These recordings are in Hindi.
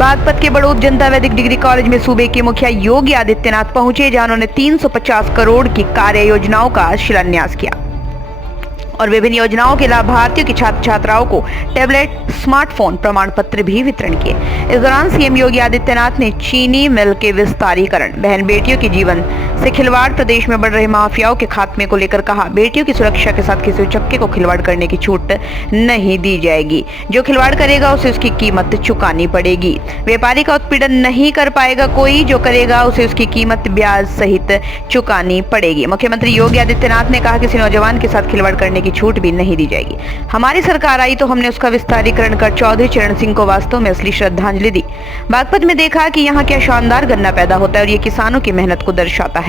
बागपत के बड़ौद जनता वैदिक डिग्री कॉलेज में सूबे के मुखिया योगी आदित्यनाथ पहुंचे, जहां उन्होंने 350 करोड़ की कार्य योजनाओं का शिलान्यास किया और विभिन्न योजनाओं के लाभार्थियों की छात्र छात्राओं को टैबलेट, स्मार्टफोन, प्रमाण पत्र भी वितरण किए। इस दौरान सीएम योगी आदित्यनाथ ने चीनी मिल के विस्तारीकरण, बहन बेटियों के जीवन से खिलवाड़, प्रदेश में बढ़ रहे माफियाओं के खात्मे को लेकर कहा, बेटियों की सुरक्षा के साथ किसी चक्के को खिलवाड़ करने की छूट नहीं दी जाएगी। जो खिलवाड़ करेगा उसे उसकी कीमत चुकानी पड़ेगी। व्यापारी का उत्पीड़न नहीं कर पाएगा कोई, जो करेगा उसे उसकी कीमत ब्याज सहित चुकानी पड़ेगी। मुख्यमंत्री योगी आदित्यनाथ ने कहा, किसी नौजवान के साथ खिलवाड़ करने की छूट भी नहीं दी जाएगी। हमारी सरकार आई तो हमने उसका विस्तारीकरण कर चौधरी चरण सिंह को वास्तव में असली श्रद्धांजलि दी। बागपत में देखा कि यहाँ क्या शानदार गन्ना पैदा होता है और ये किसानों की मेहनत को दर्शाता है।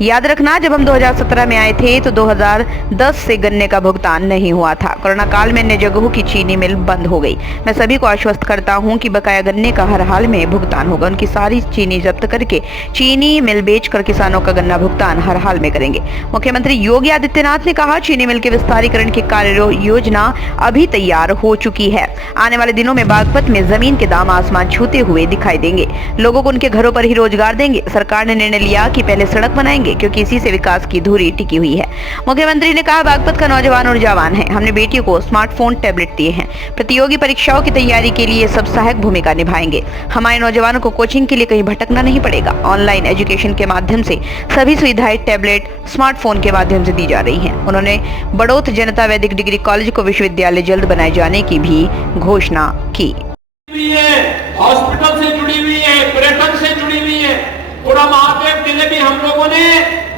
याद रखना, जब हम 2017 में आए थे तो 2010 से गन्ने का भुगतान नहीं हुआ था। कोरोना काल में अन्य जगहों की चीनी मिल बंद हो गई। मैं सभी को आश्वस्त करता हूँ कि बकाया गन्ने का हर हाल में भुगतान होगा। उनकी सारी चीनी जब्त करके चीनी मिल बेचकर किसानों का गन्ना भुगतान हर हाल में करेंगे। मुख्यमंत्री योगी आदित्यनाथ ने कहा, चीनी मिल के विस्तारीकरण की कार्य योजना अभी तैयार हो चुकी है। आने वाले दिनों में बागपत में जमीन के दाम आसमान छूते हुए दिखाई देंगे। लोगों को उनके घरों पर ही रोजगार देंगे। सरकार ने निर्णय लिया कि पहले सड़क बनाएंगे, क्योंकि इसी से विकास की धुरी टिकी हुई है। मुख्यमंत्री ने कहा, बागपत का नौजवान ऊर्जावान है। हमने बेटियों को स्मार्टफोन, टैबलेट दिए हैं। प्रतियोगी परीक्षाओं की तैयारी के लिए सब सहायक भूमिका निभाएंगे। हमारे नौजवानों को कोचिंग के लिए कहीं भटकना नहीं पड़ेगा। ऑनलाइन एजुकेशन के माध्यम से सभी सुविधाएं टैबलेट, स्मार्टफोन के माध्यम से दी जा रही हैं। उन्होंने बड़ौद जनता वैदिक डिग्री कॉलेज को विश्वविद्यालय जल्द बनाए जाने की भी घोषणा की। हॉस्पिटल से जुड़ी हुई है, पर्यटन से जुड़ी हुई है। पूरा महादेव के लिए भी हम लोगों ने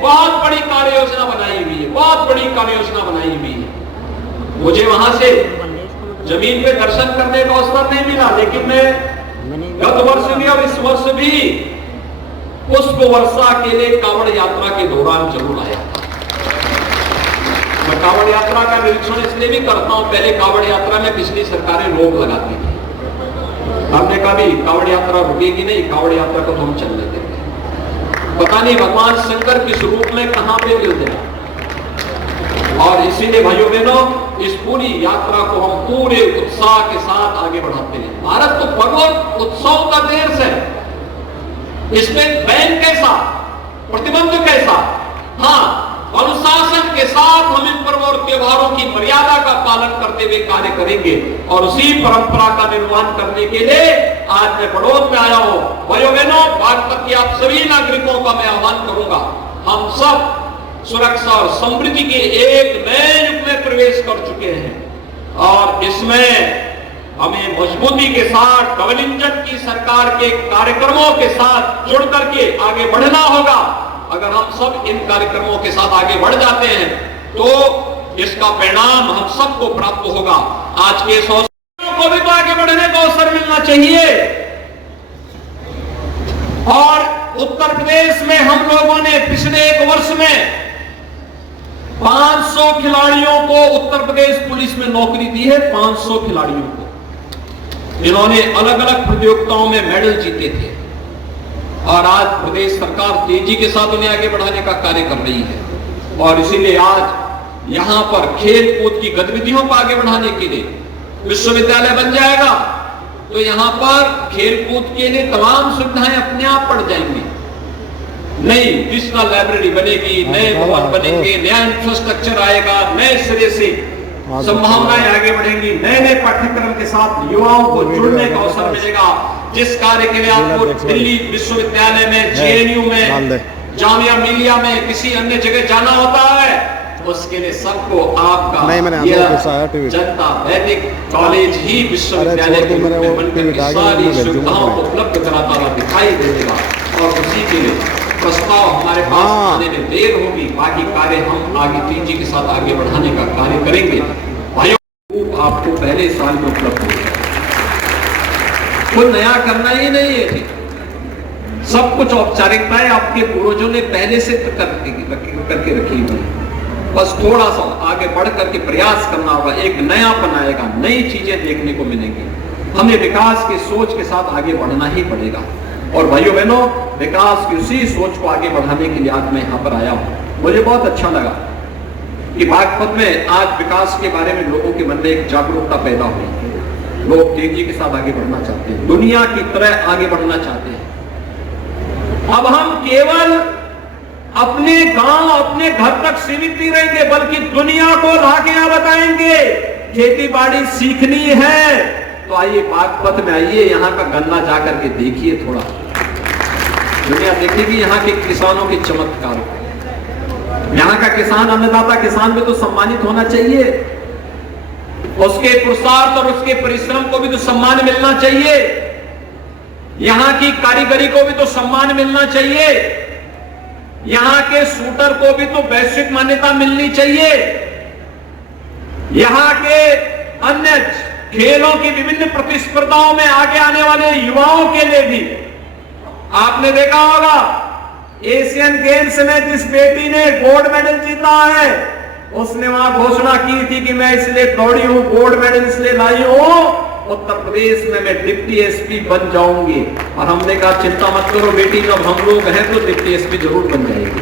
बहुत बड़ी कार्य योजना बनाई हुई है, बहुत बड़ी कार्य योजना बनाई हुई है। मुझे वहां से जमीन पे दर्शन करने का अवसर नहीं मिला, लेकिन मैं गत वर्ष भी और इस वर्ष भी पुष्प वर्षा के लिए कांवड़ यात्रा के दौरान जरूर आया था। मैं कांवड़ यात्रा का निरीक्षण इसलिए भी करता हूं, पहले कांवड़ यात्रा में पिछली सरकारें रोक लगाती थी। हमने कहा भी कांवड़ यात्रा रुकेगी नहीं, कांवड़ यात्रा को तो हम चलने देंगे। पता नहीं भगवान शंकर किस रूप में कहां पे मिलते हैं। और इसीलिए भाइयों बहनों, इस पूरी यात्रा को हम पूरे उत्साह के साथ आगे बढ़ाते हैं। भारत तो भगवत उत्सव का देश है। इसमें बैन कैसा, प्रतिबंध कैसा, हाँ, अनुशासन के साथ हम इन पर्व और त्योहारों की मर्यादा का पालन करते हुए कार्य करेंगे और उसी परंपरा का निर्माण करने के लिए आज मैं बड़ौद में आया हूं। भाइयों बहनों, बागपत के आप सभी नागरिकों का मैं आह्वान करूंगा, हम सब सुरक्षा और समृद्धि के एक नए युग में प्रवेश कर चुके हैं और इसमें हमें मजबूती के साथ डबल इंजन की सरकार के कार्यक्रमों के साथ जुड़ करके आगे बढ़ना होगा। अगर हम सब इन कार्यक्रमों के साथ आगे बढ़ जाते हैं तो इसका परिणाम हम सबको प्राप्त होगा। आज के सोचों को भी तो आगे बढ़ने का अवसर मिलना चाहिए। और उत्तर प्रदेश में हम लोगों ने पिछले एक वर्ष में 500 खिलाड़ियों को उत्तर प्रदेश पुलिस में नौकरी दी है। 500 खिलाड़ियों को, इन्होंने अलग अलग प्रतियोगिताओं में मेडल जीते थे और आज प्रदेश सरकार तेजी के साथ उन्हें आगे बढ़ाने का कार्य कर रही है। और इसीलिए आज यहां पर खेल कूद की गतिविधियों को आगे बढ़ाने के लिए विश्वविद्यालय बन जाएगा तो यहां पर खेल कूद के लिए तमाम सुविधाएं अपने आप बढ़ जाएंगी। नई डिजिटल लाइब्रेरी बनेगी, नए भवन बनेंगे, नया इंफ्रास्ट्रक्चर आएगा, नए सिरे से संभावनाएं आगे बढ़ेंगी, नए नए पाठ्यक्रम के साथ युवाओं को जुड़ने का अवसर मिलेगा। जिस कार्य के लिए आपको दिल्ली विश्वविद्यालय में, जेएनयू में, जामिया मिलिया में, किसी अन्य जगह जाना होता है, उसके लिए सबको आपका जनता वैदिक कॉलेज ही विश्वविद्यालय के रूप में बनकर सारी सुविधाओं को उपलब्ध कराता हुआ दिखाई देगा। और उसी के लिए प्रस्ताव हमारे पास आने में देर होगी, बाकी कार्य हम आगे तेजी के साथ आगे बढ़ाने का कार्य करेंगे। भाइयों, आपको पहले साल में उपलब्ध होगा, कोई नया करना ही नहीं है। सब कुछ औपचारिकताएं आपके पूर्वजों ने पहले से करके रखी हुई है। बस थोड़ा सा आगे बढ़ करके प्रयास करना होगा, एक नयापन आएगा, नई चीजें देखने को मिलेंगी। हमें विकास की सोच के साथ आगे बढ़ना ही पड़ेगा। और भाइयों बहनों, विकास की उसी सोच को आगे बढ़ाने के लिए आज मैं यहाँ पर आया हूँ। मुझे बहुत अच्छा लगा कि बागपत में आज विकास के बारे में लोगों के मन में एक जागरूकता पैदा हुई। लोग तेजी के साथ आगे बढ़ना चाहते हैं, दुनिया की तरह आगे बढ़ना चाहते हैं। अब हम केवल अपने गांव, अपने घर तक सीमित नहीं रहेंगे, बल्कि दुनिया को लाके यहां बताएंगे खेती बाड़ी सीखनी है तो आइए बागपत में आइए, यहाँ का गन्ना जाकर के देखिए, थोड़ा दुनिया देखेगी यहाँ के किसानों के चमत्कार। यहाँ का किसान, अन्नदाता किसान भी तो सम्मानित होना चाहिए, उसके पुरुषार्थ और उसके परिश्रम को भी तो सम्मान मिलना चाहिए, यहाँ की कारीगरी को भी तो सम्मान मिलना चाहिए, यहाँ के शूटर को भी तो वैश्विक मान्यता मिलनी चाहिए, यहाँ के अन्य खेलों की विभिन्न प्रतिस्पर्धाओं में आगे आने वाले युवाओं के लिए भी। आपने देखा होगा एशियन गेम्स में जिस बेटी ने गोल्ड मेडल जीता है, उसने वहां घोषणा की थी कि मैं इसलिए दौड़ी हूं, गोल्ड मेडल इसलिए लाई हूं, उत्तर प्रदेश में मैं डिप्टी एसपी बन जाऊंगी। और हमने कहा चिंता मत करो बेटी, जब हम लोग हैं तो डिप्टी एसपी जरूर बन जाएगी।